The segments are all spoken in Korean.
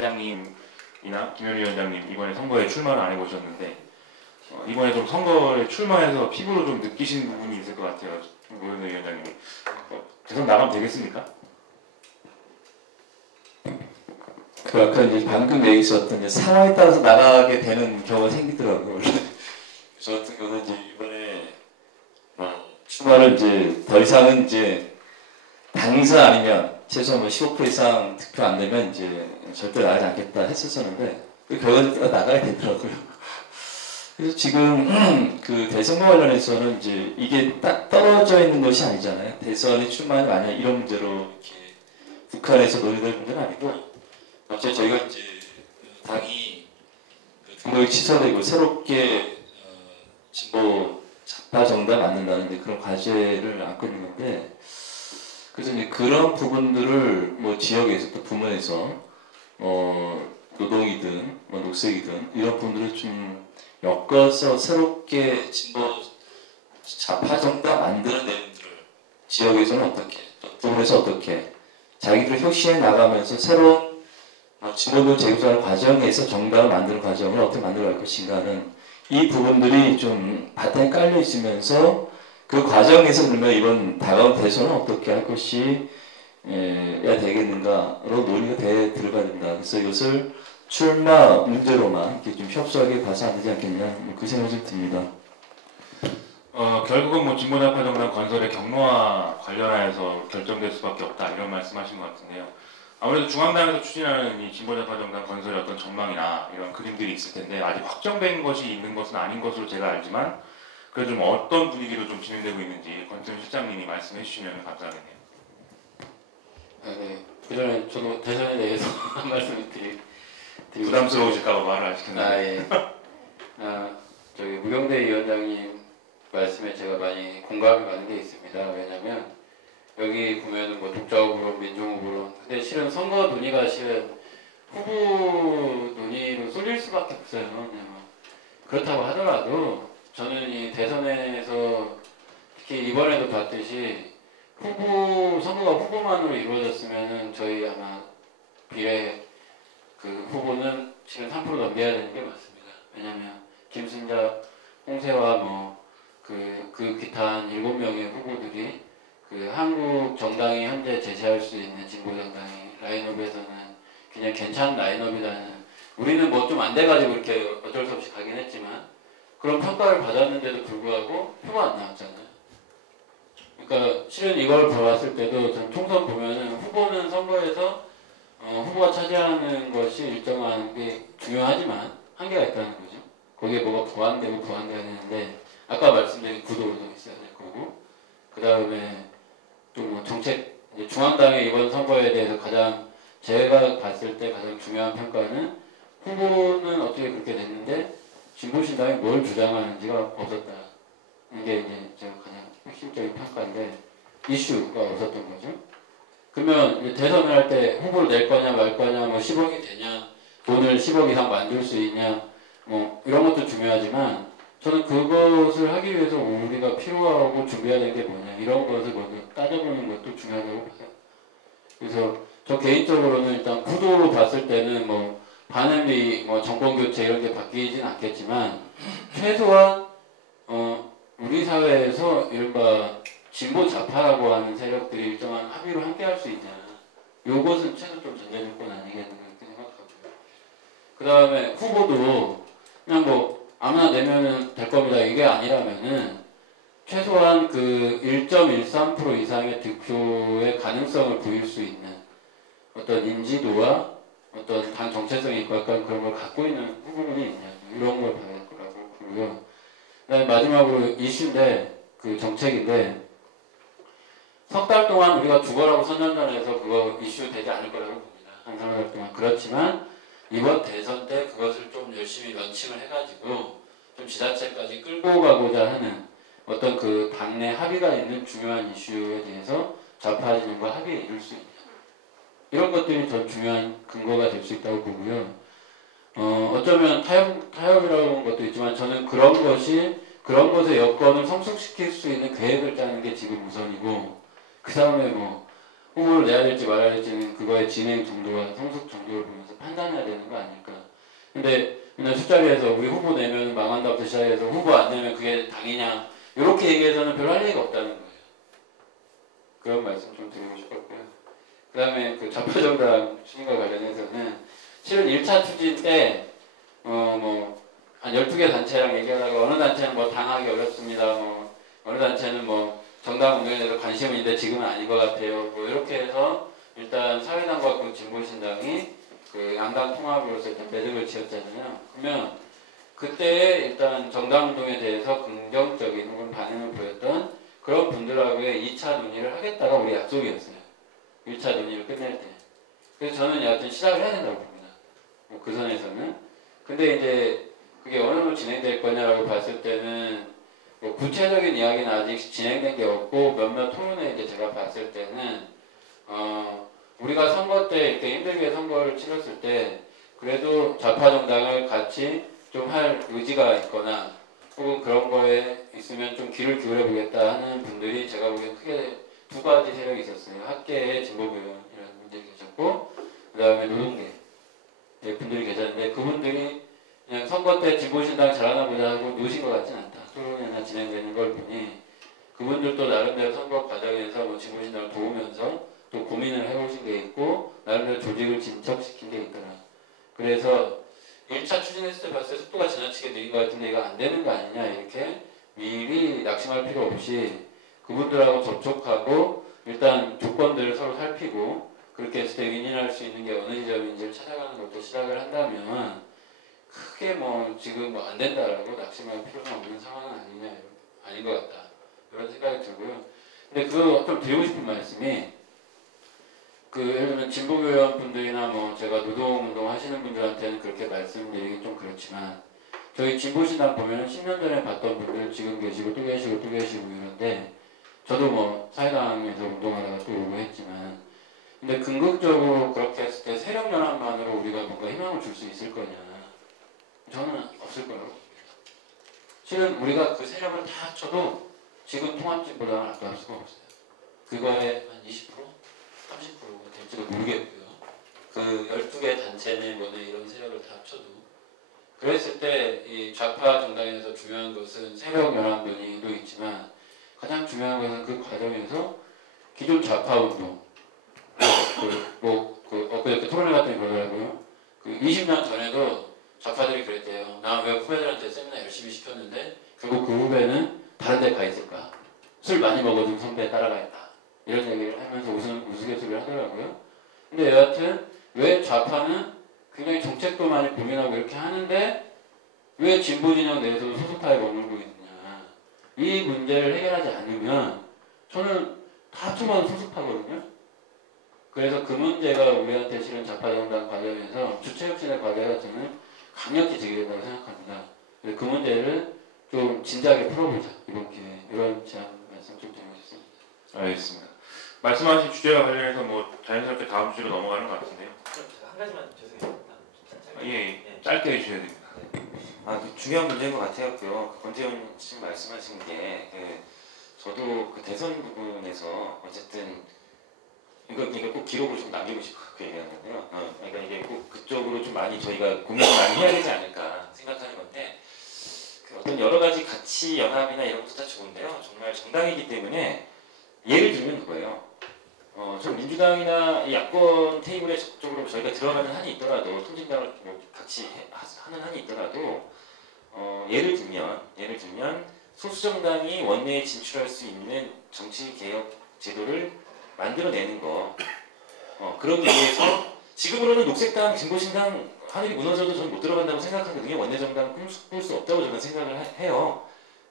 회장님이나 김현우 위원장님 이번에 선거에 출마를 안 해보셨는데 이번에 좀 선거에 출마해서 피부로 좀 느끼신 부분이 있을 것 같아요. 김현우 위원장님. 대선 나가면 되겠습니까? 그 아까 이제 방금 얘기했었던 이제 상황에 따라서 나가게 되는 경우가 생기더라고요. 원래. 저 같은 경우는 이제 이번에 출마를 이제 더 이상은 이제 당선 아니면 최소한 15% 이상 득표 안 되면 이제 절대 나가지 않겠다 했었었는데 그 결과가 나가게 되더라고요. 그래서 지금 그 대선과 관련해서는 이제 이게 딱 떨어져 있는 것이 아니잖아요. 대선에 출마하면 만약 이런 문제로 이렇게 북한에서 논의될 문제는 아니고 어째 저희가 이제 당이 등록이 취소되고 새롭게 진보 좌파 정당 만든다는 이제 그런 과제를 안고 있는 건데 그래서 이제 그런 부분들을 뭐 지역에서 또 부문에서 노동이든 뭐 녹색이든 이런 부분들을 좀 엮어서 새롭게 진보 좌파 정당 만드는 내용들을 지역에서는 어떻게 또 부문에서 어떻게 자기들 혁신해 나가면서 새로운 진보를 재구성하는 과정에서 정당을 만드는 과정을 어떻게 만들어갈 것인가는 이 부분들이 좀 바탕에 깔려 있으면서 그 과정에서 그러면 이번 다가온 대선은 어떻게 할 것이 해야 되겠는가로 논의가 들어가야 된다. 그래서 이것을 출마 문제로만 이렇게 좀 협소하게 봐서 안 되지 않겠냐 그 생각이 좀 듭니다. 결국은 뭐 진보좌파 정당 건설의 경로와 관련하여서 결정될 수밖에 없다 이런 말씀하신 것 같은데요. 아무래도 중앙당에서 추진하는 이 진보좌파 정당 건설의 어떤 전망이나 이런 그림들이 있을 텐데 아직 확정된 것이 있는 것은 아닌 것으로 제가 알지만 그래도 좀 어떤 분위기로 좀 진행되고 있는지 권순 실장님이 말씀해 주시면 감사하겠네요. 네. 그 전에 저도 대선에 대해서 한 말씀 드리고 부담스러우실까봐 말을 하시겠네요. 예. 저기 무경대 위원장님 말씀에 제가 많이 공감이 가는 게 있습니다. 왜냐면 여기 보면은 뭐 독자 후보론, 민중 후보론. 근데 실은 선거 논의가 실은 후보 논의로 쏠릴 수밖에 없어요. 그렇다고 하더라도 저는 이 대선에서 특히 이번에도 봤듯이 선거가 후보만으로 이루어졌으면은 저희 아마 비례 그 후보는 실은 3% 넘겨야 되는 게 맞습니다. 왜냐면 김순자, 홍세화 그 기타 한 7명의 후보들이 그 한국 정당이 현재 제시할 수 있는 진보 정당이 라인업에서는 그냥 괜찮은 라인업이라는 우리는 뭐 좀 안 돼가지고 이렇게 어쩔 수 없이 가긴 했지만 그런 평가를 받았는데도 불구하고 표가 안 나왔잖아요. 그러니까 실은 이걸 봤을 때도 전 총선 보면은 후보는 선거에서 후보가 차지하는 것이 일정한 게 중요하지만 한계가 있다는 거죠. 거기에 뭐가 보완되고 보완돼야 되는데 아까 말씀드린 구도도 있어야 될 거고 그 다음에 또 뭐 정책 중앙당의 이번 선거에 대해서 가장 제가 봤을 때 가장 중요한 평가는 후보는 어떻게 그렇게 됐는데 진보신당이 뭘 주장하는지가 없었다. 이게 이제 제가 가장 핵심적인 평가인데 이슈가 없었던 거죠. 그러면 이제 대선을 할 때 후보를 낼 거냐 말 거냐 뭐 10억이 되냐 돈을 10억 이상 만들 수 있냐 뭐 이런 것도 중요하지만 저는 그것을 하기 위해서 우리가 필요하고 준비해야 되는 게 뭐냐 이런 것을 먼저 따져보는 것도 중요하다고 봐요. 그래서 저 개인적으로는 일단 구도로 봤을 때는 뭐 반응이 뭐 정권 교체 이런 게 바뀌진 않겠지만 최소한 우리 사회에서 이른바 진보 좌파라고 하는 세력들이 일정한 합의로 함께할 수 있냐 요것은 최소 좀 전제 조건 아니겠는가 이렇게 생각하고요. 그 다음에 후보도 그냥 뭐 아무나 내면은 될 겁니다. 이게 아니라면은 최소한 그 1.13% 이상의 득표의 가능성을 보일 수 있는 어떤 인지도와 어떤 당 정체성이 있고 약간 그런 걸 갖고 있는 후보군이 있냐 이런 걸 봐야 될 거라고 보고요. 그다음에 마지막으로 이슈인데 그 정책인데 석 달 동안 우리가 죽어라고 선전전해서 그거 이슈 되지 않을 거라고 봅니다. 한 3달 동안. 그렇지만 이번 대선 때 그것을 좀 열심히 런칭을 해가지고 좀 지자체까지 끌고 가고자 하는 어떤 그 당내 합의가 있는 중요한 이슈에 대해서 좌파 진영과 합의에 이룰 수 있는 이런 것들이 더 중요한 근거가 될 수 있다고 보고요. 어쩌면 타협이라는 것도 있지만 저는 그런 것의 여건을 성숙시킬 수 있는 계획을 짜는 게 지금 우선이고 그 다음에 뭐 후보를 내야 될지 말아야 될지는 그거의 진행 정도와 성숙 정도를 보면서 판단해야 되는 거 아닐까. 근데 맨날 술자리에서 우리 후보 내면 망한다부터 시작해서 후보 안 내면 그게 당이냐 이렇게 얘기해서는 별 할 얘기가 없다는 거예요. 그런 말씀 좀 드리고 싶었고요. 그 다음에 그 좌파정당 추진과 관련해서는 실은 1차 추진 때 한 12개 단체랑 얘기하다가 어느 단체는 뭐 당하기 어렵습니다. 뭐 어느 단체는 뭐 정당 운동에 대해서 관심은 있는데 지금은 아닌 것 같아요. 뭐 이렇게 해서 일단 사회당과 그 진보신당이 그 양당 통합으로서 일단 매듭을 지었잖아요. 그러면 그때 일단 정당 운동에 대해서 긍정적인 혹은 반응을 보였던 그런 분들하고의 2차 논의를 하겠다가 우리 약속이었어요. 1차 논의를 끝낼 때. 그래서 저는 여하튼 시작을 해야 된다고 봅니다. 뭐 그 선에서는. 근데 이제 그게 어느 정도 진행될 거냐라고 봤을 때는 뭐 구체적인 이야기는 아직 진행된 게 없고 몇몇 토론회 이제 제가 봤을 때는 우리가 선거 때 이렇게 힘들게 선거를 치렀을 때 그래도 좌파 정당을 같이 좀 할 의지가 있거나 혹은 그런 거에 있으면 좀 귀를 기울여 보겠다 하는 분들이 제가 보기엔 크게 두 가지 세력이 있었어요. 학계의 진보교원이라는 분들이 계셨고 그 다음에 노동계 분들이 계셨는데 그분들이 그냥 선거 때 진보신당 잘하나 보자 하고 놓으신 것 같진 않다. 토론회나 진행되는 걸 보니 그분들도 나름대로 선거 과정에서 뭐 진보신당을 도우면서 또 고민을 해보신 게 있고 나름대로 조직을 진척시킨 게 있더라. 그래서 1차 추진했을 때 봤을 때 속도가 지나치게 느린 것 같은데 이거 안 되는 거 아니냐 이렇게 미리 낙심할 필요 없이 그분들하고 접촉하고 일단 조건들을 서로 살피고 그렇게 했을 때 윈윈할 수 있는 게 어느 지점인지를 찾아가는 것도 시작을 한다면 크게 뭐 지금 뭐 안 된다라고 낙심할 필요가 없는 상황은 아닌 것 같다 이런 생각이 들고요. 근데 그거 좀 드리고 싶은 말씀이 그 예를 들면 진보교원 분들이나 뭐 제가 노동운동 하시는 분들한테는 그렇게 말씀드리기 좀 그렇지만 저희 진보신당 보면 10년 전에 봤던 분들 지금 계시고 또 계시고 또 계시고 이런데 저도 뭐 사회당에서 운동하다가 또 오고 했지만 근데 궁극적으로 그렇게 했을 때 세력연합만으로 우리가 뭔가 희망을 줄 수 있을 거냐 저는 없을 거라고 봅니다. 실은 우리가 그 세력을 다 합쳐도 지금 통합진보당을 압도할 수가 없어요. 그거에 한 20%? 30%가 될지도 모르겠고요. 그 12개 단체내 뭐네 이런 세력을 다 합쳐도 그랬을 때 이 좌파 정당에서 중요한 것은 세력 연합 논의도 있지만 가장 중요한 것은 그 과정에서 기존 좌파 운동 그 토론회 같은 게 그러더라고요. 그 20년 전에도 좌파들이 그랬대요. 나 왜 후배들한테 세미나 열심히 시켰는데 결국 그 후배는 다른 데 가 있을까? 술 많이 먹어준 선배 따라가 있다. 이런 얘기를 하면서 우스갯소리를 하더라고요. 근데 여하튼 왜 좌파는 굉장히 정책도 많이 고민하고 이렇게 하는데 왜 진보 진영 내에서도 소수파에 머물고 있느냐. 이 문제를 해결하지 않으면 저는 다 합쳐봐도 소수파거든요. 그래서 그 문제가 우리한테 실은 좌파 정당 과정에서 주체혁신의 과제가 저는 강력히 제기된다고 생각합니다. 그래서 그 문제를 좀 진작에 풀어보자 이번 기회에 이런 제안 말씀 좀 드리고 싶습니다. 알겠습니다. 말씀하신 주제와 관련해서 뭐 자연스럽게 다음 주제로 넘어가는 것 같은데요. 그럼 제가 한 가지만 죄송해요. 예, 짧게 해주셔야 됩니다. 그 중요한 문제인 것 같아요. 권태현 씨 말씀하신 게 저도 그 대선 부분에서 어쨌든 이거 꼭 기록으로 좀 남기고 싶어 그 얘기하는 건데요. 그러니까 이게 꼭 그쪽으로 좀 많이 저희가 고민을 많이 해야 되지 않을까 생각하는 건데 그 어떤 여러 가지 가치 연합이나 이런 것도 다 좋은데요. 정말 정당이기 때문에 예를 들면 그거예요. 좀 민주당이나 이 야권 테이블에 적극적으로 저희가 들어가는 한이 있더라도 통진당을 뭐 같이 하는 한이 있더라도 예를 들면 소수 정당이 원내에 진출할 수 있는 정치 개혁 제도를 만들어내는 거. 그러기 위해서 지금으로는 녹색당, 진보신당 하늘이 무너져도 저는 못 들어간다고 생각하거든요. 원내 정당 꿈꿀 수 없다고 저는 생각을 해요.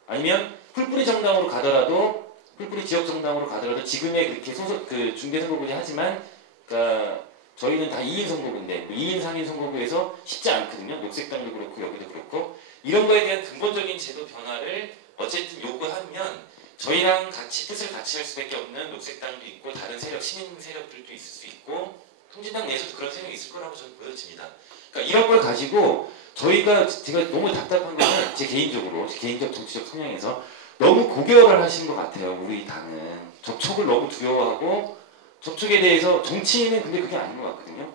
아니면 풀뿌리 정당으로 가더라도 풀뿌리 지역 정당으로 가더라도 지금의 그렇게 그 중대 선거구제 하지만 그러니까 저희는 다 2인 선거구인데 2인, 3인 선거구에서 쉽지 않거든요. 녹색당도 그렇고 여기도 그렇고 이런 거에 대한 근본적인 제도 변화를 어쨌든 요구하면 저희랑 뜻을 같이 할 수밖에 없는 녹색당도 있고 다른 세력, 시민 세력들도 있을 수 있고 통진당 내에서도 그런 세력이 있을 거라고 저는 보여집니다. 그러니까 이런 걸 가지고 제가 너무 답답한 거는 제 개인적 정치적 성향에서 너무 고개열을 하신 것 같아요. 우리 당은 접촉을 너무 두려워하고 접촉에 대해서 정치인은 근데 그게 아닌 것 같거든요.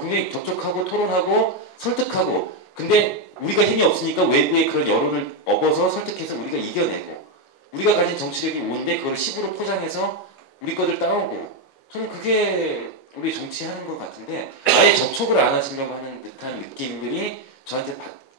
굉장히 접촉하고 토론하고 설득하고 근데 우리가 힘이 없으니까 외부의 그런 여론을 업어서 설득해서 우리가 이겨내고 우리가 가진 정치력이 온데 그걸 식으로 포장해서 우리 것들 따오고 저는 그게 우리 정치하는 것 같은데 아예 접촉을 안 하시려고 하는 듯한 느낌들이 저한테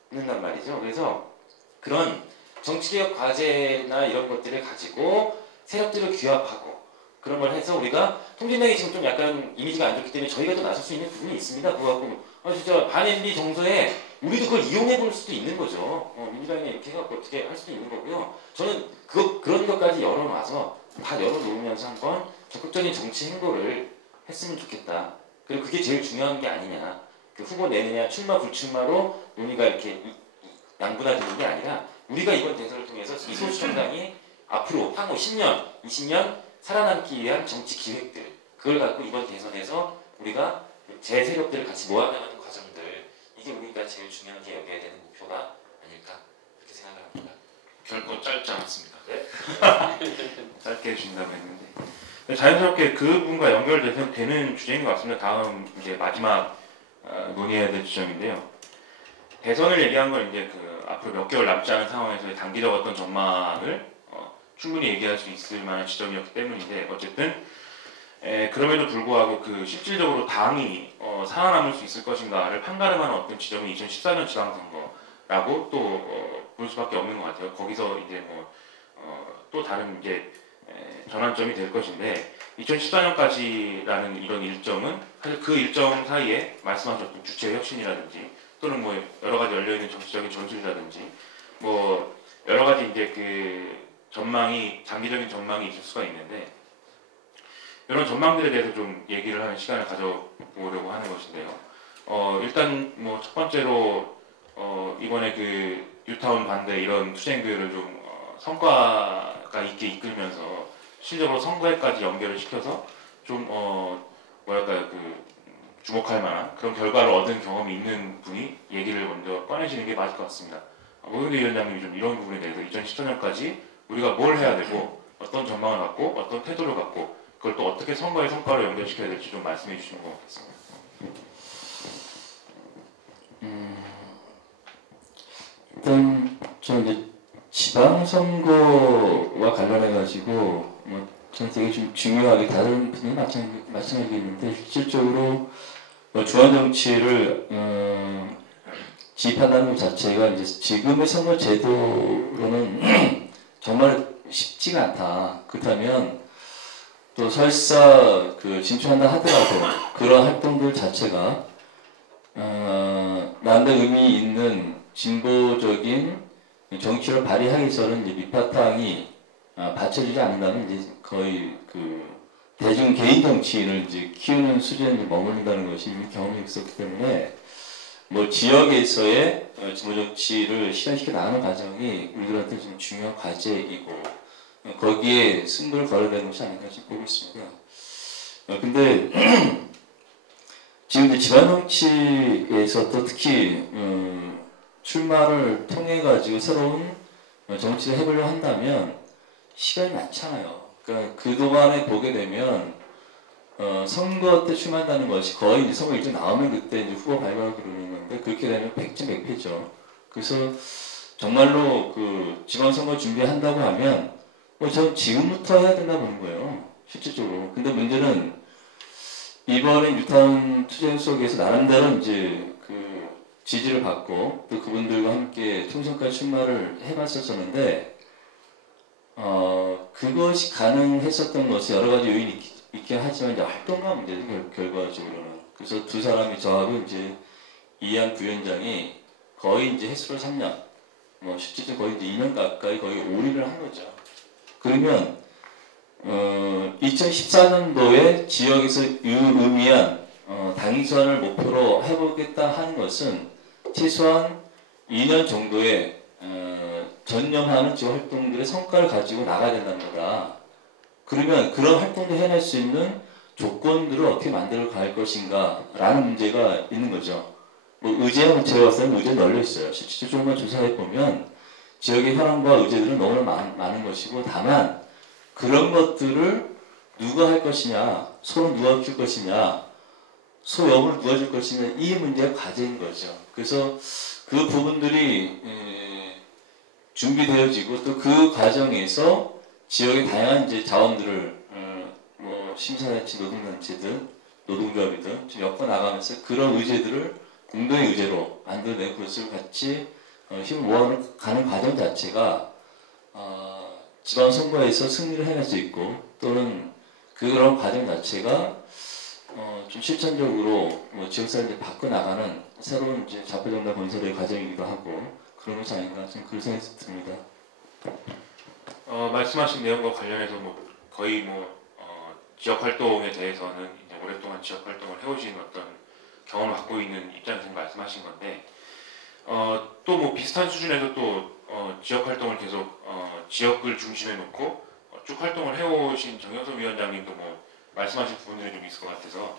받는단 말이죠. 그래서 그런 정치개혁 과제나 이런 것들을 가지고 세력들을 규합하고 그런 걸 해서 우리가 통진당이 지금 좀 약간 이미지가 안 좋기 때문에 저희가 또 나설 수 있는 부분이 있습니다. 그거 갖고 진짜 반MB 정서에 우리도 그걸 이용해 볼 수도 있는 거죠. 민주당이 이렇게 해갖고 어떻게 할 수도 있는 거고요. 저는 그런 것까지 열어놔서 다 열어놓으면서 한번 적극적인 정치 행보를 했으면 좋겠다. 그리고 그게 제일 중요한 게 아니냐. 그 후보 내느냐 출마 불출마로 논의가 이렇게 양분화되는 게 아니라 우리가 이번 대선을 통해서 이 소수정당이 앞으로 향후 10년, 20년 살아남기 위한 정치 기획들 그걸 갖고 이번 대선에서 우리가 제 세력들을 같이 모아나가는 과정들 이게 우리가 제일 중요하게 여겨야 되는 목표가 아닐까 그렇게 생각을 합니다. 결코 짧지 않았습니다. 네? 짧게 해주신다고 했는데 자연스럽게 그 부분과 연결되는 주제인 것 같습니다. 다음 이제 마지막 논의해야 될 지점인데요. 대선을 얘기한 건 이제 그 앞으로 몇 개월 남지 않은 상황에서의 단기적 어떤 전망을 충분히 얘기할 수 있을 만한 지점이었기 때문인데 어쨌든 그럼에도 불구하고 그 실질적으로 당이 살아남을 수 있을 것인가를 판가름하는 어떤 지점이 2014년 지방선거라고 또 볼 수밖에 없는 것 같아요. 거기서 이제 또 다른 이제 전환점이 될 것인데 2014년까지라는 이런 일정은 사실 그 일정 사이에 말씀하셨던 주체 혁신이라든지 또는 뭐 여러 가지 열려 있는 정치적인 전술이라든지 뭐 여러 가지 이제 그 전망이 장기적인 전망이 있을 수가 있는데 이런 전망들에 대해서 좀 얘기를 하는 시간을 가져보려고 하는 것인데요. 일단 뭐 첫 번째로 이번에 그 뉴타운 반대 이런 투쟁들을 좀 성과가 있게 이끌면서 실적으로 선거에까지 연결을 시켜서 좀 뭐랄까요 그 주목할 만한 그런 결과를 얻은 경험이 있는 분이 얘기를 먼저 꺼내시는 게 맞을 것 같습니다. 노영대 위원장님이 좀 이런 부분에 대해서 2014년까지 우리가 뭘 해야 되고 어떤 전망을 갖고 어떤 태도를 갖고 그걸 또 어떻게 선거의 성과로 연결시켜야 될지 좀 말씀해 주시는 것 같겠습니다. 일단 저 이제 지방선거와 관련해 가지고 뭐 저는 되게 좀 중요하게 다른 분이 마찬가지겠는데 실질적으로 중앙 정치를 지휘한다는 것 자체가 이제 지금의 선거 제도로는 정말 쉽지가 않다. 그렇다면 또 설사 그 진출한다 하더라도 그런 활동들 자체가 나름대로 의미 있는 진보적인 정치를 발휘하기 위해서는 이제 밑바탕이 받쳐주지 않는다면 이제 거의 그 대중 개인 정치인을 이제 키우는 수준에 머무른다는 것이 이미 경험이 있었기 때문에 뭐 지역에서의 진보 정치를 실현시켜 나가는 과정이 우리들한테 좀 중요한 과제이고 거기에 승부를 걸어야 되는 것이 아닌가 지금 보고 있습니다. 근데 지금 이제 지방 정치에서 또 특히 출마를 통해 가지고 새로운 정치를 해보려고 한다면 시간이 많잖아요. 그러니까 그동안에 보게 되면 선거 때 출마한다는 것이 거의 이제 선거 일정 나오면 그때 이제 후보 발표하고 그러는 건데 그렇게 되면 백지백패죠. 그래서 정말로 그 지방선거 준비한다고 하면 전 지금부터 해야 된다 보는 거예요. 실질적으로. 근데 문제는 이번에 뉴타운 투쟁 속에서 나름대로 이제 그 지지를 받고 또 그분들과 함께 총선까지 출마를 해봤었었는데 그것이 가능했었던 것이 여러 가지 요인이 있긴 하지만 이제 활동가 문제죠 결과적으로는. 그래서 두 사람이 저하고 이제 이한 부위원장이 거의 이제 횟수로 3년, 뭐 실질적으로 거의 이제 2년 가까이 거의 올인을 한 거죠. 그러면 2014년도에 지역에서 의미한 당선을 목표로 해보겠다 하는 것은 최소한 2년 정도의 전념하는 지역 활동들의 성과를 가지고 나가야 된다는 거다. 그러면 그런 활동도 해낼 수 있는 조건들을 어떻게 만들어 갈 것인가 라는 문제가 있는 거죠. 뭐 의제는 제가 봤을 때는 의제는 널려 있어요. 실질적으로 조사해 보면 지역의 현황과 의제들은 너무나 많은 것이고 다만 그런 것들을 누가 할 것이냐, 소는 누가 키울 것이냐, 소염을 누가 줄 것이냐, 이 문제가 과제인 거죠. 그래서 그 부분들이 준비되어지고 또 그 과정에서 지역의 다양한 이제 자원들을 뭐 심사단체, 노동단체든 노동조합이든 좀 엮어 나가면서 그런 의제들을 공동의 의제로 만들어내고 그것을 같이 힘을 모아가는 과정 자체가 지방선거에서 승리를 해낼 수 있고 또는 그런 과정 자체가 좀 실천적으로 뭐 지역사회를 바꿔나가는 새로운 이제 자포정당 건설의 과정이기도 하고 그런 것이 아닌가 좀 그런 생각이 듭니다. 말씀하신 내용과 관련해서 뭐 거의 지역 활동에 대해서는 이제 오랫동안 지역 활동을 해오신 어떤 경험을 갖고 있는 입장에서 말씀하신 건데 또 뭐 비슷한 수준에서 또 지역 활동을 계속 지역을 중심에 놓고 쭉 활동을 해오신 정영섭 위원장님도 뭐 말씀하신 부분들이 좀 있을 것 같아서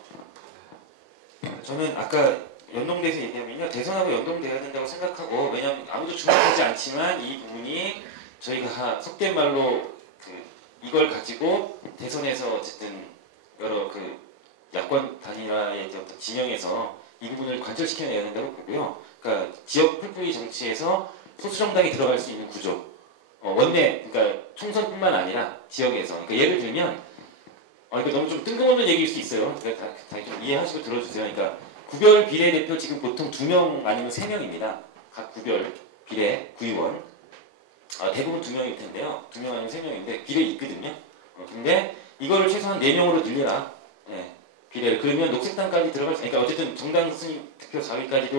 저는 아까 연동돼서 얘기하면요 대선하고 연동돼야 된다고 생각하고 왜냐하면 아무도 주목하지 않지만 이 부분이 저희가 속된 말로 이걸 가지고 대선에서 어쨌든 여러 야권 단일화의 어떤 진영에서 이 부분을 관철시켜내야 된다고 보고요. 그러니까 지역 풀뿌리 정치에서 소수 정당이 들어갈 수 있는 구조, 원내 그러니까 총선뿐만 아니라 지역에서 그러니까 예를 들면 이거 너무 좀 뜬금없는 얘기일 수 있어요. 그러니까 다 좀 이해하시고 들어주세요. 그러니까 구별 비례대표 지금 보통 2명 아니면 3명입니다. 각 구별 비례 구의원 대부분 2명일 텐데요. 2명 아니면 3명인데 비례 있거든요. 근데 이거를 최소한 4명으로 늘려라. 예, 비례를 그러면 녹색당까지 들어갈 수 그러니까 어쨌든 정당 순위 득표 4위까지도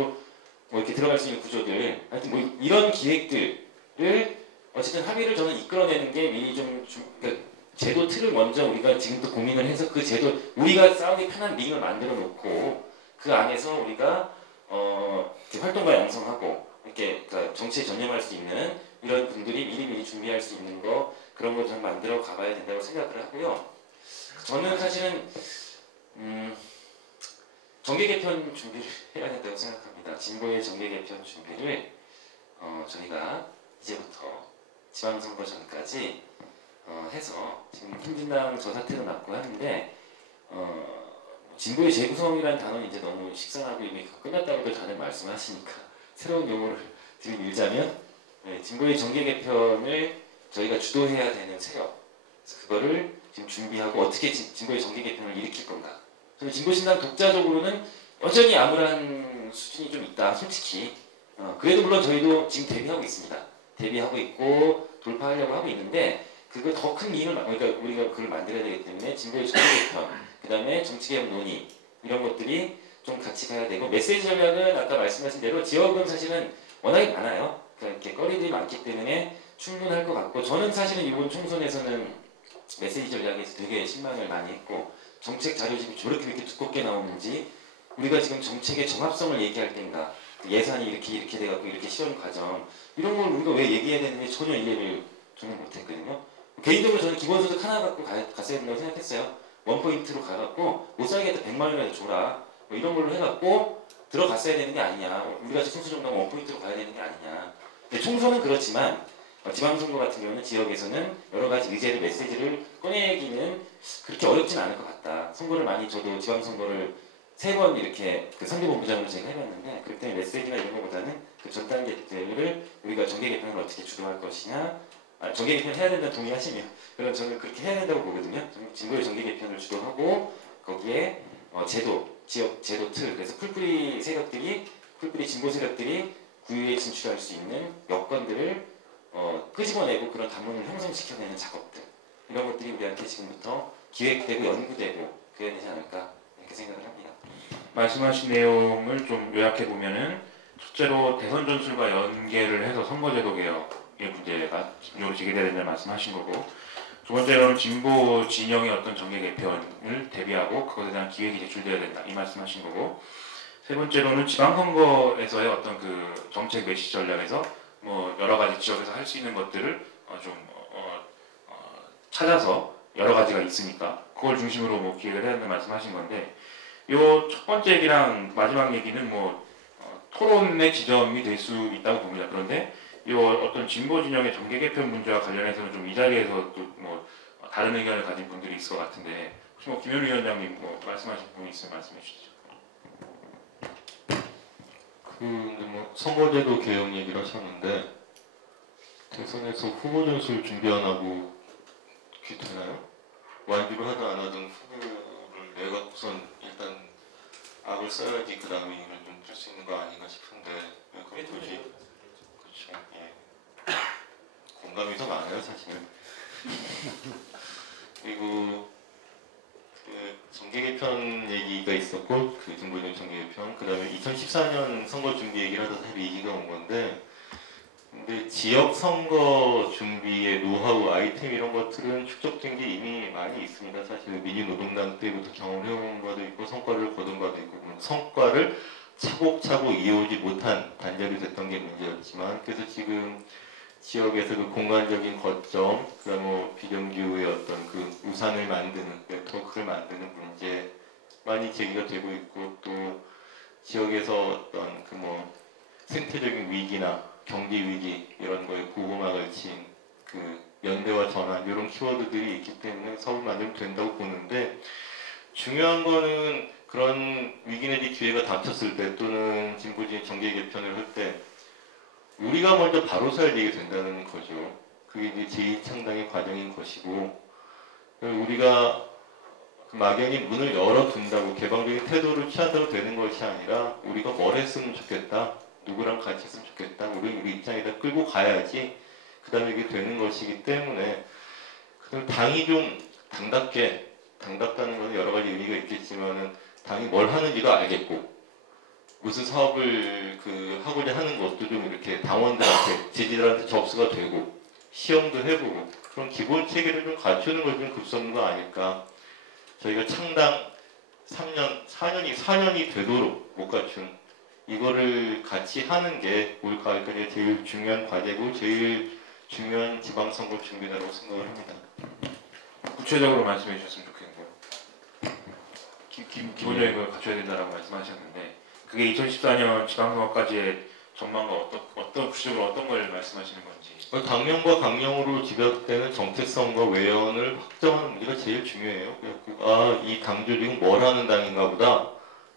뭐 이렇게 들어갈 수 있는 구조들 하여튼 뭐 이런 기획들을 어쨌든 합의를 저는 이끌어내는 게 미리 그러니까 제도 틀을 먼저 우리가 지금부터 고민을 해서 그 제도 우리가 싸우기 편한 링을 만들어 놓고 그 안에서 우리가 이렇게 활동가 양성하고 이렇게 그러니까 정치에 전념할 수 있는 이런 분들이 미리미리 준비할 수 있는 거 그런 거 좀 만들어 가봐야 된다고 생각을 하고요. 저는 사실은 정계 개편 준비를 해야 된다고 생각합니다. 진보의 정계 개편 준비를 저희가 이제부터 지방선거 전까지 해서 지금 힘든당 저 사태도 났고 하는데 진보의 재구성이라는 단어는 이제 너무 식상하고 이미 끝났다고들 다들 말씀하시니까 새로운 용어를 들이밀자면 진보의 정계 개편을 저희가 주도해야 되는 세력 그래서 그거를 지금 준비하고 어떻게 진보의 정계 개편을 일으킬 건가 저는 진보신당 독자적으로는 여전히 암울한 수준이 좀 있다 솔직히 그래도 물론 저희도 지금 대비하고 있습니다. 대비하고 있고 돌파하려고 하고 있는데 그거 더 큰 이익을 그러니까 우리가 그걸 만들어야 되기 때문에 진보의 정계 개편 그 다음에 정치개혁 논의 이런 것들이 좀 같이 가야 되고 메시지 전략은 아까 말씀하신 대로 지역은 사실은 워낙에 많아요. 그러니까 이렇게 거리들이 많기 때문에 충분할 것 같고 저는 사실은 이번 총선에서는 메시지 전략에서 되게 실망을 많이 했고 정책 자료집이 저렇게 이렇게 두껍게 나오는지 우리가 지금 정책의 정합성을 얘기할 때인가 예산이 이렇게 돼갖고 이렇게 실현 과정 이런 걸 우리가 왜 얘기해야 되는지 전혀 이해를 저는 못했거든요. 개인적으로 저는 기본소득 하나 갖고 갔어야 된다고 생각했어요. 원포인트로 가갖고 못 살겠다 100만 원이라도 줘라 뭐 이런 걸로 해갖고 들어갔어야 되는 게 아니냐 우리가 소수정당 원포인트로 가야 되는 게 아니냐 근데 총선은 그렇지만 지방선거 같은 경우는 지역에서는 여러 가지 의제를 메시지를 꺼내기는 그렇게 어렵진 않을 것 같다. 선거를 많이 저도 지방선거를 3번 이렇게 선거본부장으로 제가 해봤는데 그렇기 때문에 메시지나 이런 것보다는 그 전 단계들을 우리가 정계 개편을 어떻게 주도할 것이냐 정계 개편 해야 된다는 동의하시면 그럼 저는 그렇게 해야 된다고 보거든요. 진보의 정계 개편을 주도하고 거기에 지역 제도 틀 그래서 풀뿌리 진보 세력들이 구유에 진출할 수 있는 여건들을 끄집어내고 그런 담론을 형성시켜내는 작업들 이런 것들이 우리한테 지금부터 기획되고 연구되고 그래야 되지 않을까 이렇게 생각을 합니다. 말씀하신 내용을 좀 요약해 보면은 첫째로 대선 전술과 연계를 해서 선거제도 개혁의 문제가 집중적으로 제기되는 말씀하신 거고 두 번째로는 진보 진영의 어떤 정계 개편을 대비하고 그것에 대한 기획이 제출되어야 된다 이 말씀하신 거고 세 번째로는 지방선거에서의 어떤 그 정책 메시지 전략에서 뭐 여러 가지 지역에서 할 수 있는 것들을 찾아서 여러 가지가 있으니까 그걸 중심으로 뭐 기획을 해야 된다는 말씀하신 건데 요 첫 번째 얘기랑 마지막 얘기는 뭐 토론의 지점이 될 수 있다고 봅니다. 그런데 이 어떤 진보 진영의 정계 개편 문제와 관련해서는 좀 이 자리에서 또 뭐 다른 의견을 가진 분들이 있을 것 같은데 혹시 뭐 김현우 위원장님 뭐 말씀하실 부분이 있으면 말씀해 주시죠. 이제 뭐 선거제도 개혁 얘기를 하셨는데 대선에서 후보 전술 준비 안 하고 그게 되나요? 완주를 하든 안 하든 후보를 내갖고선 일단 악을 써야지 그 다음에 이를 좀 풀 수 있는 거 아닌가 싶은데 왜 그걸 굳이 그렇죠. 예. 공감이 더 많아요 사실은. 그리고 그 정계 개편 얘기가 있었고 그 정보전 정계 개편 그다음에 2014년 선거 준비 얘기를 하다 사실 이 얘기가 온 건데 근데 지역 선거 준비의 노하우 아이템 이런 것들은 축적된 게 이미 많이 있습니다. 사실 민주노동당 때부터 경험해온 바도 있고 성과를 거둔 바도 있고 성과를 차곡차곡 이어오지 못한 단절이 됐던 게 문제였지만 그래서 지금 지역에서 그 공간적인 거점, 그다음 뭐 비정규의 어떤 그 우산을 만드는 네트워크를 만드는 문제 많이 제기가 되고 있고 또 지역에서 어떤 그 뭐 생태적인 위기나 경제 위기 이런 거에 보호막을 친 그 연대와 전환 이런 키워드들이 있기 때문에 서울 만들면 된다고 보는데 중요한 거는 그런 위기 내지 기회가 닥쳤을 때 또는 진보진 정계 개편을 할 때 우리가 먼저 바로 서야 되게 된다는 거죠. 그게 이제 제2창당의 과정인 것이고 우리가 그 막연히 문을 열어둔다고 개방적인 태도를 취한다고 되는 것이 아니라 우리가 뭘 했으면 좋겠다. 누구랑 같이 했으면 좋겠다. 우리 입장에다 끌고 가야지 그 다음에 이게 되는 것이기 때문에 그럼 당이 좀 당답다는 것은 여러 가지 의미가 있겠지만은 당이 뭘 하는지도 알겠고 무슨 사업을 그 하고자 하는 것도 좀 이렇게 당원들한테 지지자들한테 접수가 되고 시험도 해보고 그런 기본 체계를 좀 갖추는 것이 좀 급선무가 아닐까. 저희가 창당 3년, 4년이 되도록 못 갖춘 이거를 같이 하는 게 올 가을까지 제일 중요한 과제고 제일 중요한 지방선거 준비라고 생각을 합니다. 구체적으로 말씀해 주셨으면 좋겠는데요. 기본적인 걸 갖춰야 된다라고 말씀하셨는데 그게 2014년 지방선거까지의 전망과 구체적으로 어떤 걸 말씀하시는 건지. 당명과 강령으로 집약되는 정체성과 외연을 확정하는 문제가 제일 중요해요. 그래서 이 당 조직은 뭘 하는 당인가 보다.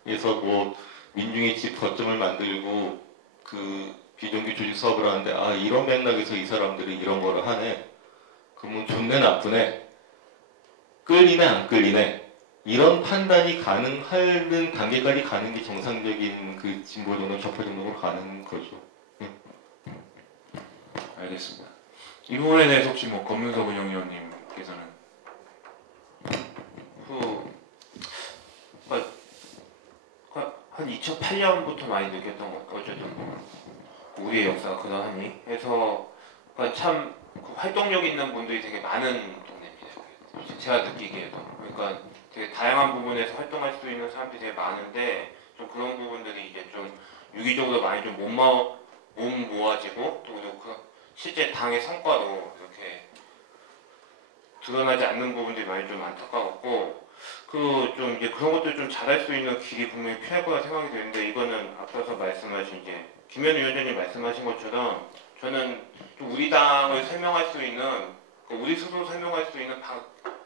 그래서 뭐 민중의 집 거점을 만들고 그 비정규 조직 사업을 하는데 이런 맥락에서 이 사람들이 이런 거를 하네. 그러면 좋네 나쁘네. 끌리네 안 끌리네. 이런 판단이 가능한 단계까지 가는 게 정상적인 그 진보 정당 좌파 정당으로 가는 거죠. 알겠습니다. 이 부분에 대해서 혹시 뭐 검문석 운영위원님께서는 한 2008년부터 많이 느꼈던 것 같아요. 어쨌든 뭐 우리의 역사가 그러하니 해서 참 그 활동력 있는 분들이 되게 많은 동네입니다. 제가 느끼기에도 그러니까 되게 다양한 부분에서 활동할 수 있는 사람들이 되게 많은데 좀 그런 부분들이 이제 좀 유기적으로 많이 좀 못 모아지고 또 그 실제 당의 성과로 이렇게 드러나지 않는 부분들이 많이 좀 안타까웠고 그 좀 이제 그런 것들 좀 잘할 수 있는 길이 분명히 필요할 거라 생각이 되는데 이거는 앞서서 말씀하신 이제 김현우 위원장님 말씀하신 것처럼 저는 좀 우리 당을 설명할 수 있는 우리 스스로 설명할 수 있는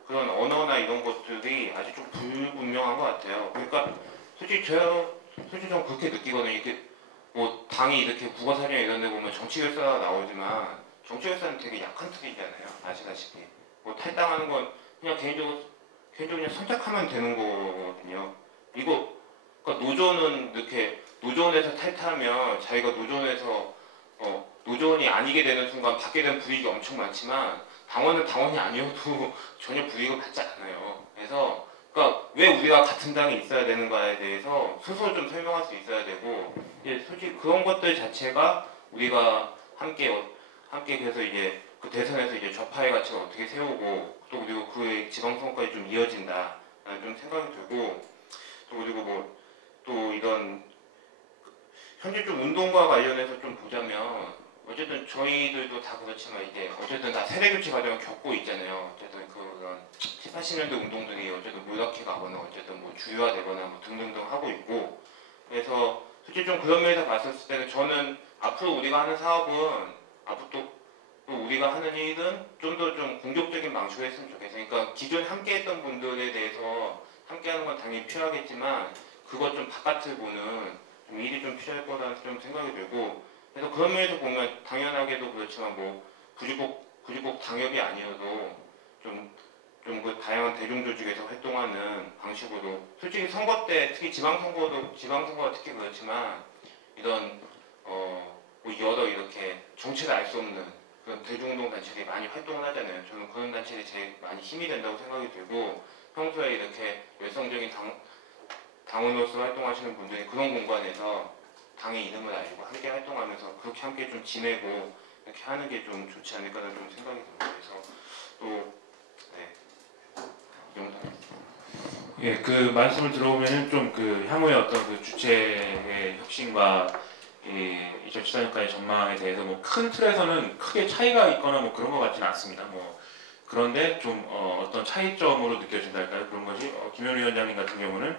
그런 언어나 이런 것들이 아직 좀 불분명한 것 같아요. 그러니까 솔직히 저는 그렇게 느끼거든요. 이게 뭐 당이 이렇게 국어사전 이런 데 보면 정치결사가 나오지만 정치결사는 되게 약한 틀이잖아요. 아시다시피 뭐 탈당하는 건 그냥 개인적으로 그냥 선택하면 되는 거거든요. 그러니까 노조는 이렇게 노조원에서 탈퇴하면 자기가 노조원이 아니게 되는 순간 받게 되는 불이익이 엄청 많지만 당원은 당원이 아니어도 전혀 불이익을 받지 않아요. 그래서 그러니까 왜 우리가 같은 당에 있어야 되는가에 대해서 스스로 좀 설명할 수 있어야 되고 솔직히 그런 것들 자체가 우리가 함께 그래서 이제 그 대선에서 이제 좌파의 가치를 어떻게 세우고 또 그리고 그 지방선거까지 좀 이어진다 좀 생각이 들고 또 그리고 뭐 또 이런 현재 좀 운동과 관련해서 좀 보자면 어쨌든 저희들도 다 그렇지만 이제 어쨌든 다 세대교체 과정을 겪고 있잖아요. 어쨌든 그런 7, 80년대 운동들이 어쨌든 무력해 가거나 어쨌든 뭐 주요화되거나 뭐 등등등 하고 있고 그래서 솔직히 좀 그런 면에서 봤었을 때는 저는 앞으로 우리가 하는 사업은 앞으로 또 우리가 하는 일은 좀 더 좀 공격적인 방식으로 했으면 좋겠어요. 그러니까 기존에 함께했던 분들에 대해서 함께하는 건 당연히 필요하겠지만 그것 좀 바깥을 보는 좀 일이 좀 필요할 거라는 좀 생각이 들고, 그래서 그런 면에서 보면 당연하게도 그렇지만 뭐 굳이 꼭 당협이 아니어도 좀 그 다양한 대중조직에서 활동하는 방식으로, 솔직히 선거 때 특히 지방선거가 특히 그렇지만 이런 뭐 여러 이렇게 정체를 알 수 없는 그런 대중운동 단체들이 많이 활동을 하잖아요. 저는 그런 단체들이 제일 많이 힘이 된다고 생각이 들고, 평소에 이렇게 열성적인 당원으로서 활동하시는 분들이 그런 공간에서 당의 이름을 알고 함께 활동하면서 그렇게 함께 좀 지내고 이렇게 하는 게 좀 좋지 않을까라는 좀 생각이 듭니다. 그래서 또 네, 이 정도. 예, 그 말씀을 들어보면은 좀 그 향후의 어떤 그 주체의 혁신과 이 2014년까지 전망에 대해서 뭐 큰 틀에서는 크게 차이가 있거나 뭐 그런 것 같지는 않습니다. 뭐 그런데 좀 어떤 차이점으로 느껴진달까요? 그런 것이 김현우 위원장님 같은 경우는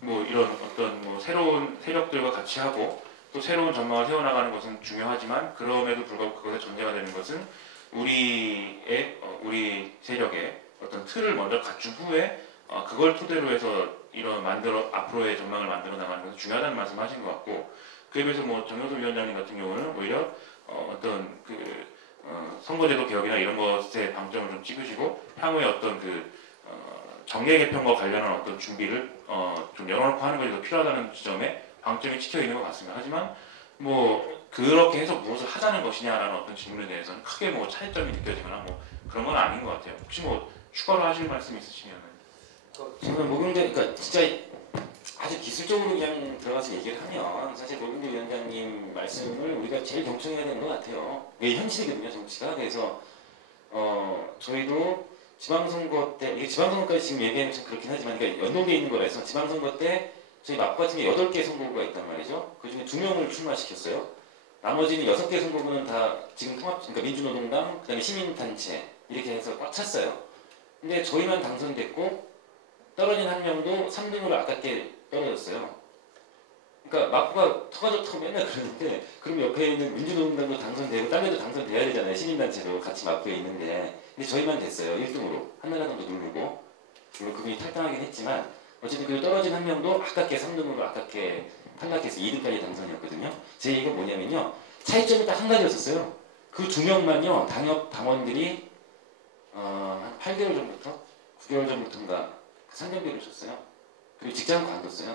뭐 이런 어떤 뭐 새로운 세력들과 같이 하고 또 새로운 전망을 세워나가는 것은 중요하지만 그럼에도 불구하고 그것의 전제가 되는 것은 우리 세력의 어떤 틀을 먼저 갖춘 후에 그걸 토대로 해서 이런 앞으로의 전망을 만들어 나가는 것은 중요하다는 말씀하신 것 같고, 그에 비해서 뭐 정효섭 위원장님 같은 경우는 오히려 어떤 그 선거제도 개혁이나 이런 것에 방점을 좀 찍으시고 향후에 어떤 그 정계 개편과 관련한 어떤 준비를 좀 열어놓고 하는 것이 더 필요하다는 지점에 방점이 찍혀 있는 것 같습니다. 하지만 뭐 그렇게 해서 무엇을 하자는 것이냐라는 어떤 질문에 대해서는 크게 뭐 차이점이 느껴지거나 뭐 그런 건 아닌 것 같아요. 혹시 뭐 추가로 하실 말씀 있으시면? 저는 노경대, 그러니까 진짜 아주 기술적으로 그냥 들어가서 얘기를 하면 사실 노경대 위원장님 말씀을 우리가 제일 경청해야 되는 것 같아요. 이게 현실이거든요, 정치가. 그래서 저희도 지방선거 때, 이게 지방선거까지 지금 얘기하면 좀 그렇긴 하지만, 그러니까 연동돼 있는 거라서 지방선거 때 저희 마포 같은 게 8개 선거구가 있단 말이죠. 그 중에 2명을 출마시켰어요. 나머지는 6개 선거구는 다 지금 그러니까 민주노동당, 그 다음에 시민단체 이렇게 해서 꽉 찼어요. 근데 저희만 당선됐고 떨어진 한 명도 3등으로 아깝게 떨어졌어요. 그러니까 마포가 터가졌다고 맨날 그러는데 그럼 옆에 있는 민주노동당도 당선되고 딴 데도 당선돼야 되잖아요. 시민단체도 같이 마포에 있는데. 근데 저희만 됐어요. 1등으로. 한나라당도 누르고. 물론 그분이 탈당하긴 했지만 어쨌든 그 떨어진 한 명도 아깝게 3등으로 아깝게 탈락해서 2등까지 당선이었거든요. 제 얘기가 뭐냐면요. 차이점이 딱 한 가지였었어요. 그 2명만요. 당원들이 한 8개월 전부터 9개월 전부터인가 상견례를 줬어요. 그리고 직장을 관뒀어요.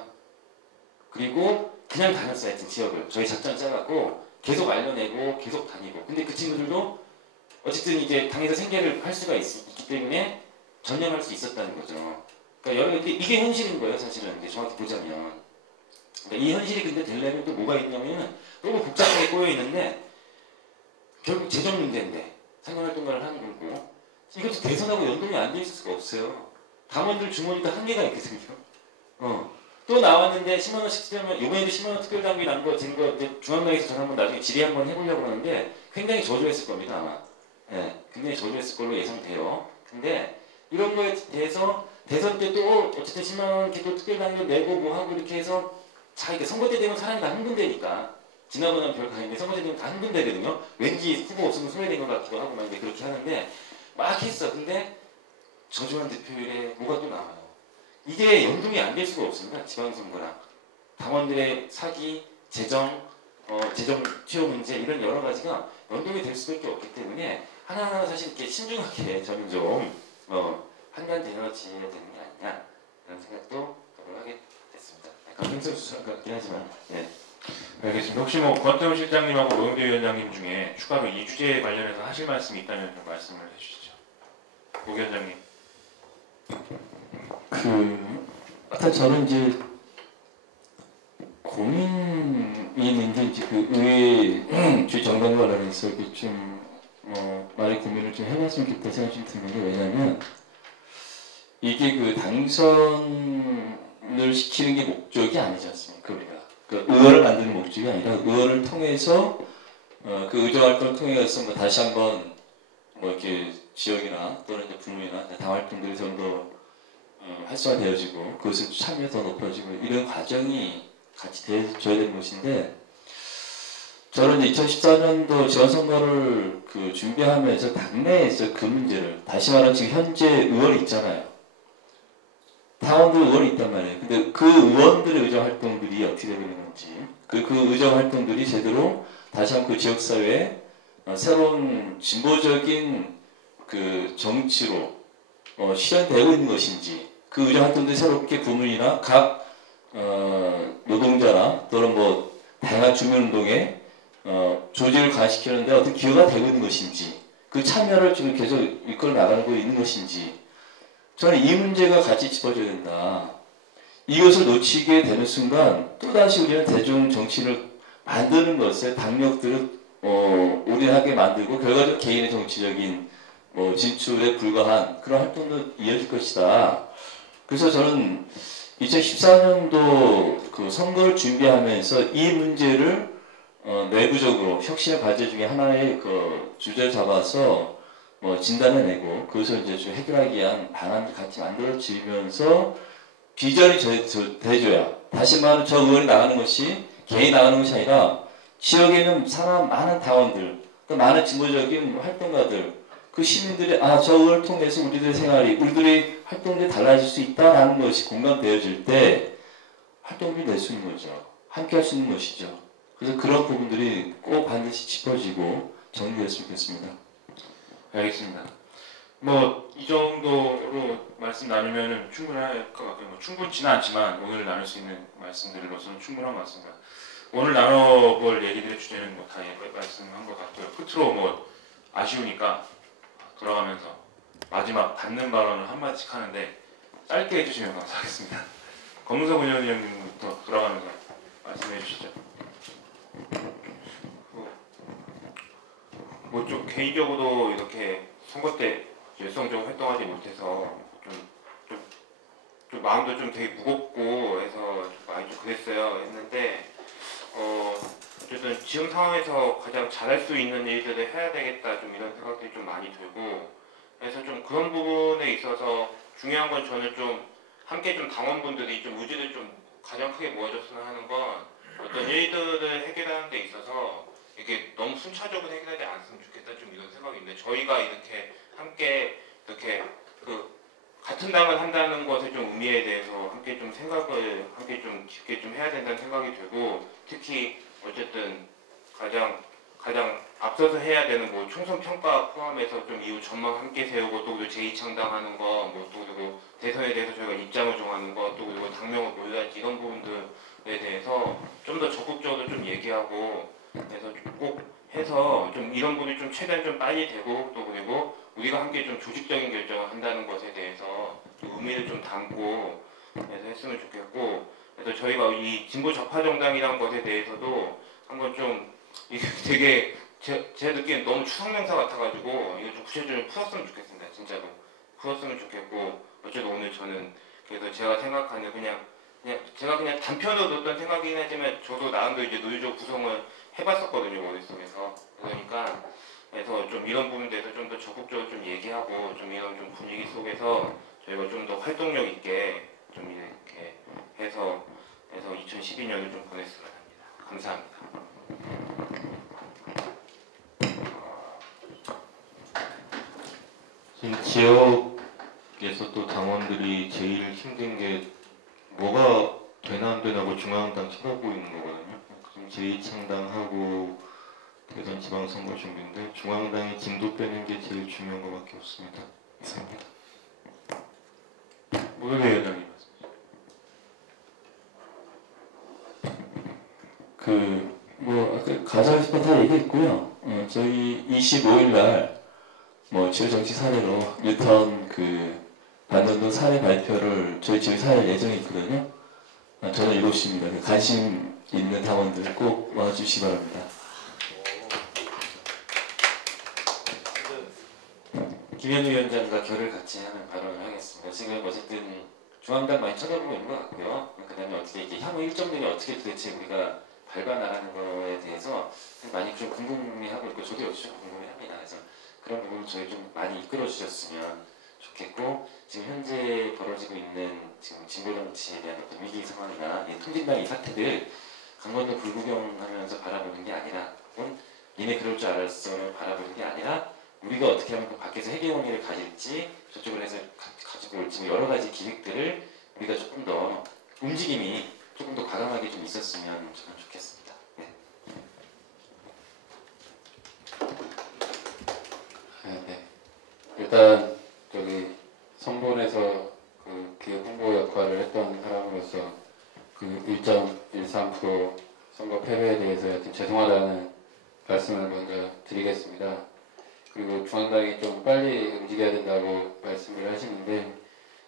그리고 그냥 다녔어요. 하여튼 지역을. 저희 작전 짜갖고 계속 알려내고 계속 다니고. 근데 그 친구들도 어쨌든 이제 당에서 생계를 할 수가 있기 때문에 전념할 수 있었다는 거죠. 그러니까 이게 현실인 거예요. 사실은 이제 정확히 보자면. 그러니까 이 현실이 근데 되려면 또 뭐가 있냐면 너무 복잡하게 꼬여 있는데 결국 재정 문제인데 상경활동가를 하는 거고 이것도 대선하고 연동이 안 돼 있을 수가 없어요. 당원들 주머니가 한계가 있거든요. 또 나왔는데 10만 원씩 쓰려면 이번에도 10만 원 특별당비 난거 젠거 중앙당에서 저는 한번 나중에 질의 한번 해보려고 하는데 굉장히 저조했을 겁니다 아마. 네, 굉장히 저조했을 걸로 예상돼요. 근데 이런 거에 대해서 대선 때 또 어쨌든 10만 원 또 특별당비 내고 뭐 하고 이렇게 해서 이렇게 선거 때 되면 사람이 다 흥분되니까 지나고 나면 별거 아닌데 선거 때 되면 다 흥분되거든요. 왠지 후보 없으면 손해된 것 같기도 하고 막 이제 그렇게 하는데 막 했어. 근데 저조한 득표율에 뭐가 또 나와요. 이게 연동이 안 될 수가 없습니다. 지방선거랑 당원들의 사기, 재정 취업 문제 이런 여러 가지가 연동이 될 수밖에 없기 때문에 하나하나 사실 이렇게 신중하게 저는 좀 판단되어져야 되는 게 아니냐 이런 생각도 하게 됐습니다. 감정스러운 같긴 하지만 네. 알겠습니다. 혹시 뭐 권태훈 실장님하고 노영대 위원장님 중에 추가로 이 주제에 관련해서 하실 말씀이 있다면 좀 말씀을 해주시죠. 오 위원장님. 아까 저는 이제 고민이 있는데 이제 그 의회 주의 정당 관련해서 이렇게 좀 많이 고민을 좀 해봤으면 좋겠다 생각이 좀 드는 게 왜냐면 이게 그 당선을 시키는 게 목적이 아니지 않습니까 우리가 그 의원을 만드는 목적이 아니라 의원을 통해서 그 의정활동을 통해서 뭐 다시 한번 뭐 이렇게 지역이나 또는 이제 부문이나 당 활동들이 좀 더 활성화되어지고 그것을 참여가 더 높아지고 이런 과정이 같이 되어줘야 되는 것인데 저는 2014년도 지방선거를 준비하면서 당내에서 그 문제를, 다시 말하면 지금 현재 의원이 있잖아요. 당원들 의원이 있단 말이에요. 근데 그 의원들의 의정 활동들이 어떻게 되고 있는 건지, 그 의정 활동들이 제대로 다시 한번 그 지역사회에 새로운 진보적인 그 정치로 실현되고 있는 것인지, 그 의정 활동들이 새롭게 부문이나 각 노동자나 또는 뭐 다양한 주민운동에 조직을 가시키는데 어떤 기여가 되고 있는 것인지, 그 참여를 지금 계속 이끌어 나가고 있는 것인지, 저는 이 문제가 같이 짚어져야 된다. 이것을 놓치게 되는 순간 또다시 우리는 대중 정치를 만드는 것에 당력들을 올인하게 만들고 결과적으로 개인의 정치적인 진출에 불과한 그런 활동도 이어질 것이다. 그래서 저는 2014년도 그 선거를 준비하면서 이 문제를 내부적으로 혁신의 과제 중에 하나의 그 주제를 잡아서 진단해내고 그것을 이제 좀 해결하기 위한 방안을 같이 만들어지면서 비전이 돼줘야, 다시 말하면 저 의원이 나가는 것이 개인이 나가는 것이 아니라 지역에 있는 사람 많은 당원들, 또 많은 진보적인 활동가들, 그 시민들이 저 의원을 통해서 우리들의 생활이, 우리들의 활동들이 달라질 수 있다라는 것이 공감되어질 때 활동을 낼 수 있는 거죠. 함께 할 수 있는 것이죠. 그래서 그런 부분들이 꼭 반드시 짚어지고 정리됐으면 좋겠습니다. 알겠습니다. 뭐 이 정도로 말씀 나누면 충분할 것 같고요. 뭐 충분치는 않지만 오늘 나눌 수 있는 말씀들로서는 충분한 것 같습니다. 오늘 나눠볼 얘기들의 주제는 뭐 다 말씀한 것 같고요. 끝으로 뭐 아쉬우니까 돌아가면서 마지막 닫는 발언을 한마디씩 하는데 짧게 해주시면 감사하겠습니다. 검은석 의원님부터 돌아가면서 말씀해 주시죠. 뭐 좀 개인적으로 이렇게 선거 때 열성적으로 활동하지 못해서 좀 마음도 좀 되게 무겁고 해서 좀 많이 좀 그랬어요. 했는데 어쨌든 지금 상황에서 가장 잘할 수 있는 일들을 해야 되겠다 좀 이런 생각들이 좀 많이 들고, 그래서 좀 그런 부분에 있어서 중요한 건 저는 좀 함께 좀 당원분들이 좀 의지를 좀 가장 크게 모아줬으면 하는 건 어떤 일들을 해결하는 데 있어서 이게 너무 순차적으로 해결하지 않았으면 좋겠다 좀 이런 생각이 있는데, 저희가 이렇게 함께 이렇게 같은 당을 한다는 것의 좀 의미에 대해서 함께 좀 생각을 함께 좀 깊게 좀 해야 된다는 생각이 들고, 특히 어쨌든 가장 앞서서 해야 되는 뭐 총선 평가 포함해서 좀 이후 전망 함께 세우고, 또 그리고 제2창당하는 거, 뭐 또 그리고 대선에 대해서 저희가 입장을 정하는 거, 또 그리고 당명을 모여야지, 이런 부분들에 대해서 좀 더 적극적으로 좀 얘기하고 해서 꼭 해서 좀 이런 부분이 좀 최대한 좀 빨리 되고, 또 그리고 우리가 함께 좀 조직적인 결정을 한다는 것에 대해서 좀 의미를 좀 담고 해서 했으면 좋겠고, 그래서 저희가 이 진보 좌파 정당이라는 것에 대해서도 한번 좀 이게 되게 제 느끼엔 너무 추상 명사 같아가지고 이거 좀 구체적으로 풀었으면 좋겠습니다. 진짜로 풀었으면 좋겠고, 어쨌든 오늘 저는 그래서 제가 생각하는 그냥 제가 그냥 단편으로 넣었던 생각이긴 하지만 저도 나름대로 이제 논리적 구성을 해봤었거든요, 머릿속에서. 그러니까 그래서 좀 이런 부분에 대해서 좀 더 적극적으로 좀 얘기하고, 좀 이런 좀 분위기 속에서 저희가 좀 더 활동력 있게 좀 이렇게 해서 2012년을 좀 보냈으면 합니다. 감사합니다. 지금 지역에서 또 당원들이 제일 힘든 게 뭐가 되나 안 되나고 중앙당 쳐다보고 있는 거거든요. 지금 제2창당하고 대선 지방선거 준비인데 중앙당이 진도 빼는 게 제일 중요한 것밖에 없습니다. 이상입니다. 오늘의 위원장님 아까 가자에서 다 얘기했고요. 저희 25일 날 지역 정치 사례로 뉴턴 반전도 사례 발표를 저희 지역 사례 예정이 있거든요. 저는 7시입니다. 관심 있는 당원들 꼭 와주시기 바랍니다. 김현우 위원장과 결을 같이 하는 발언을 하겠습니다. 지금 어쨌든 중앙당 많이 쳐다보고 있는 것 같고요. 그 다음에 어떻게 이게 향후 일정들이 어떻게 도대체 우리가 밟아나가는 거에 대해서 많이 좀 궁금해하고 있고, 저도 역시 좀 궁금해합니다. 그래서 그런 부분을 저희 좀 많이 이끌어 주셨으면 좋겠고, 지금 현재 벌어지고 있는 지금 진보 정치에 대한 어떤 위기 상황이나 통진당 이 사태들 강 건너 불구경하면서 바라보는 게 아니라 니네 그럴 줄 알았어를 바라보는 게 아니라 우리가 어떻게 하면 그 밖에서 해계원리를 가질지 저쪽을 해서 가지고 올지 뭐 여러 가지 기획들을 우리가 조금 더 움직임이 조금 더 과감하게 좀 있었으면 저는 좋겠습니다. 네. 네. 일단 저기 선본에서 그 기획 홍보 역할을 했던 사람으로서 그 1.13% 선거 패배에 대해서 여튼 죄송하다는 말씀을 먼저 드리겠습니다. 그리고 중앙당이 좀 빨리 움직여야 된다고 말씀을 하시는데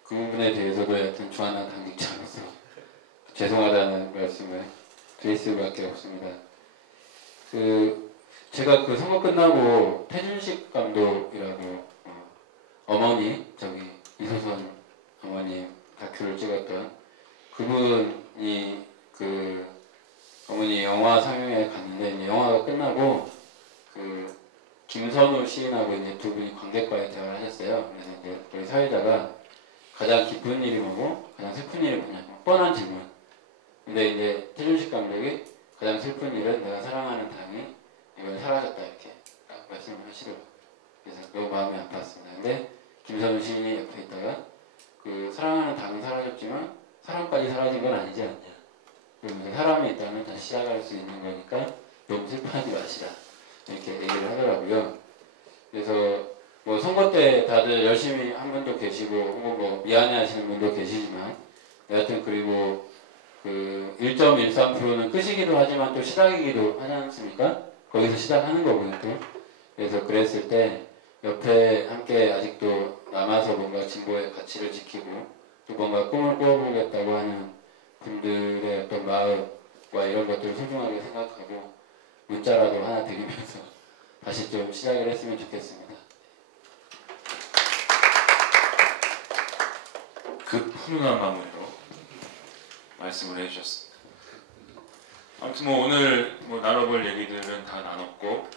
그 부분에 대해서도 여튼 중앙당 당직자로서 죄송하다는 말씀을 드릴 수밖에 없습니다. 제가 그 선거 끝나고 태준식 감독이라고 어머니 저기 이소선 어머님 다큐를 찍었던 그분이 그 어머니 영화 상영회 갔는데 이제 영화가 끝나고 그 김선우 시인하고 이제 두 분이 관객과의 대화를 하셨어요. 그래서 이제 우리 사회자가 가장 기쁜 일이 뭐고 가장 슬픈 일이 뭐냐고 뻔한 질문. 근데 이제 태준식 감독이 가장 슬픈 일은 내가 사랑하는 당이 이번에 사라졌다 이렇게 딱 말씀을 하시더라고요. 그래서 너무 마음이 아팠습니다. 근데 김선우 시인이 옆에 있다가 그 사랑하는 당은 사라졌지만 사랑까지 사라진 건 아니지 않냐. 그러면서 사람이 있다면 다시 시작할 수 있는 거니까 너무 슬퍼하지 마시라 이렇게 얘기를 하더라고요. 그래서 뭐 선거 때 다들 열심히 한 분도 계시고 혹은 뭐 미안해하시는 분도 계시지만 여하튼 그리고 그 1.13%는 끝이기도 하지만 또 시작이기도 하지 않습니까? 거기서 시작하는 거고요 또. 그래서 그랬을 때 옆에 함께 아직도 남아서 뭔가 진보의 가치를 지키고 또 뭔가 꿈을 꾸어보겠다고 하는 분들의 어떤 마음과 이런 것들을 소중하게 생각하고 문자라도 하나 드리면서 다시 좀 시작을 했으면 좋겠습니다. 그 훈훈한 마무리로 말씀을 해주셨습니다. 아무튼 뭐 오늘 뭐 나눠볼 얘기들은 다 나눴고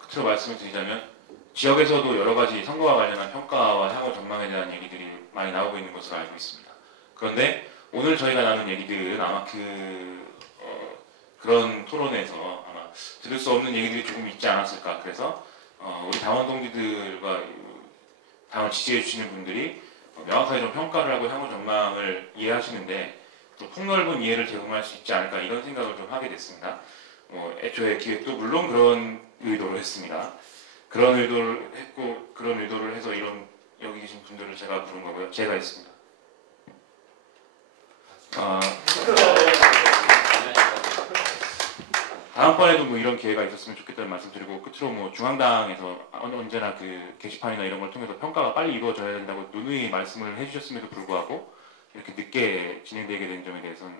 끝으로 말씀을 드리자면 지역에서도 여러 가지 선거와 관련한 평가와 향후 전망에 대한 얘기들이 많이 나오고 있는 것으로 알고 있습니다. 그런데 오늘 저희가 나눈 얘기들은 아마 그런 토론에서 아마 들을 수 없는 얘기들이 조금 있지 않았을까. 그래서 우리 당원 동지들과 당원 지지해 주시는 분들이 명확하게 좀 평가를 하고 향후 전망을 이해하시는데 또 폭넓은 이해를 제공할 수 있지 않을까 이런 생각을 좀 하게 됐습니다. 애초에 기획도 물론 그런 의도로 했습니다. 그런 의도를 했고 그런 의도를 해서 이런 여기 계신 분들을 제가 부른 거고요. 제가 했습니다. 다음번에도 뭐 이런 기회가 있었으면 좋겠다는 말씀드리고 끝으로 뭐 중앙당에서 언제나 그 게시판이나 이런 걸 통해서 평가가 빨리 이루어져야 된다고 누누이 말씀을 해주셨음에도 불구하고 이렇게 늦게 진행되게 된 점에 대해서는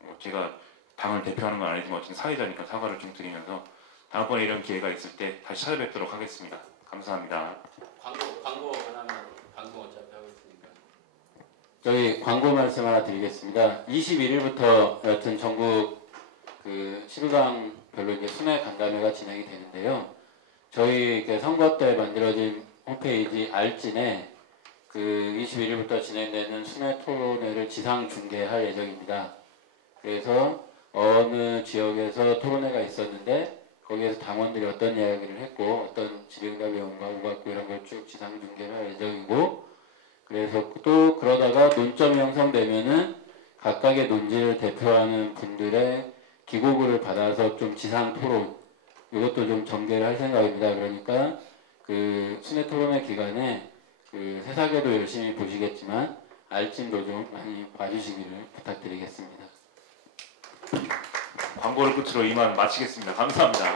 뭐 제가 당을 대표하는 건 아니지만 어쨌든 사회자니까 사과를 좀 드리면서 다음번에 이런 기회가 있을 때 다시 찾아뵙도록 하겠습니다. 감사합니다. 광고만 하면 방송 어차피 하고 있으니까. 저희 광고 말씀 하나 드리겠습니다. 21일부터 여튼 전국 그 11강별로 이제 순회 간담회가 진행이 되는데요. 저희 선거 때 만들어진 홈페이지 알진에 그 21일부터 진행되는 순회 토론회를 지상 중계할 예정입니다. 그래서 어느 지역에서 토론회가 있었는데 거기에서 당원들이 어떤 이야기를 했고 어떤 질의응답이 오갔고 이런 걸 쭉 지상 중계를 할 예정이고 그래서 또 그러다가 논점이 형성되면은 각각의 논지를 대표하는 분들의 기고글을 받아서 좀 지상 토론 이것도 좀 전개를 할 생각입니다. 그러니까 그 순회 토론회 기간에 그 세사계도 열심히 보시겠지만 알진도 좀 많이 봐주시기를 부탁드리겠습니다. 광고를 끝으로 이만 마치겠습니다. 감사합니다.